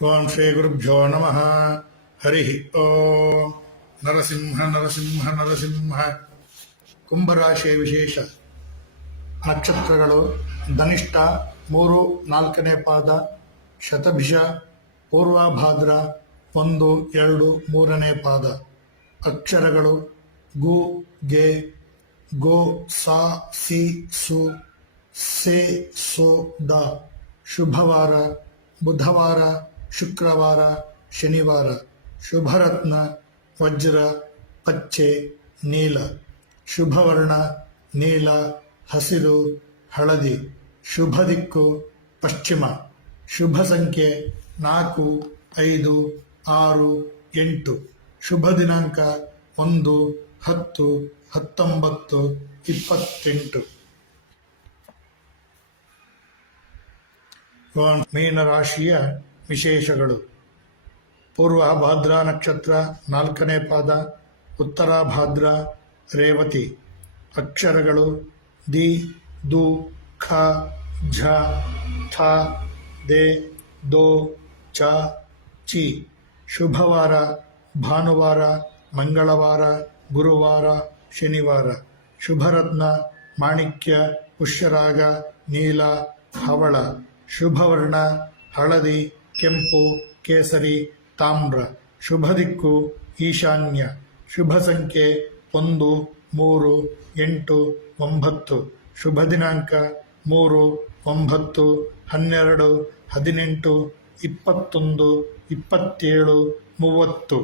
ಓಂ ಶ್ರೀ ಗುರುಭ್ಯೋ ನಮಃ. ಹರಿ ಓಂ. ನರಸಿಂಹ ನರಸಿಂಹ ನರಸಿಂಹ. ಕುಂಭರಾಶಿಯ ವಿಶೇಷ ನಕ್ಷತ್ರಗಳು: ಧನಿಷ್ಠ 3-4ನೇ ಪಾದ, ಶತಭಿಷ, ಪೂರ್ವಭಾದ್ರ 1-2-3ನೇ ಪಾದ. ಅಕ್ಷರಗಳು: ಗು, ಗೆ, ಗೋ, ಸಾ, ಸಿ, ಸು, ಸೆ, ಸೋ, ದ. ಶುಭವಾರ ಬುಧವಾರ, ಶುಕ್ರವಾರ, ಶನಿವಾರ. ಶುಭರತ್ನ ವಜ್ರ, ಪಚ್ಚೆ, ನೀಲ. ಶುಭವರ್ಣ ನೀಲ, ಹಸಿರು, ಹಳದಿ. ಶುಭ ದಿಕ್ಕು ಪಶ್ಚಿಮ. ಶುಭ ಸಂಖ್ಯೆ 4, 5, 6, 8. ಶುಭ ದಿನಾಂಕ 1, 10, 19, 28. ಮೀನರಾಶಿಯ ವಿಶೇಷಗಳು: ಪೂರ್ವಭಾದ್ರ ನಕ್ಷತ್ರ 4ನೇ ಪಾದ, ಉತ್ತರಾಭಾದ್ರ, ರೇವತಿ. ಅಕ್ಷರಗಳು: ದಿ, ದು, ಖ, ಝ, ಥ, ದೆ, ದೋ, ಚ, ಚಿ. ಶುಭವಾರ ಭಾನುವಾರ, ಮಂಗಳವಾರ, ಗುರುವಾರ, ಶನಿವಾರ. ಶುಭರತ್ನ ಮಾಣಿಕ್ಯ, ಪುಷ್ಯರಾಗ, ನೀಲ, ಹವಳ. ಶುಭವರ್ಣ ಹಳದಿ, ಕೆಂಪು, ಕೇಸರಿ, ತಾಮ್ರ. ಶುಭ ದಿಕ್ಕು ಈಶಾನ್ಯ. ಶುಭ ಸಂಖ್ಯೆ 1, 3, 8, 9. ಶುಭ ದಿನಾಂಕ 3, 9, 12, 18, 21, 27, 30.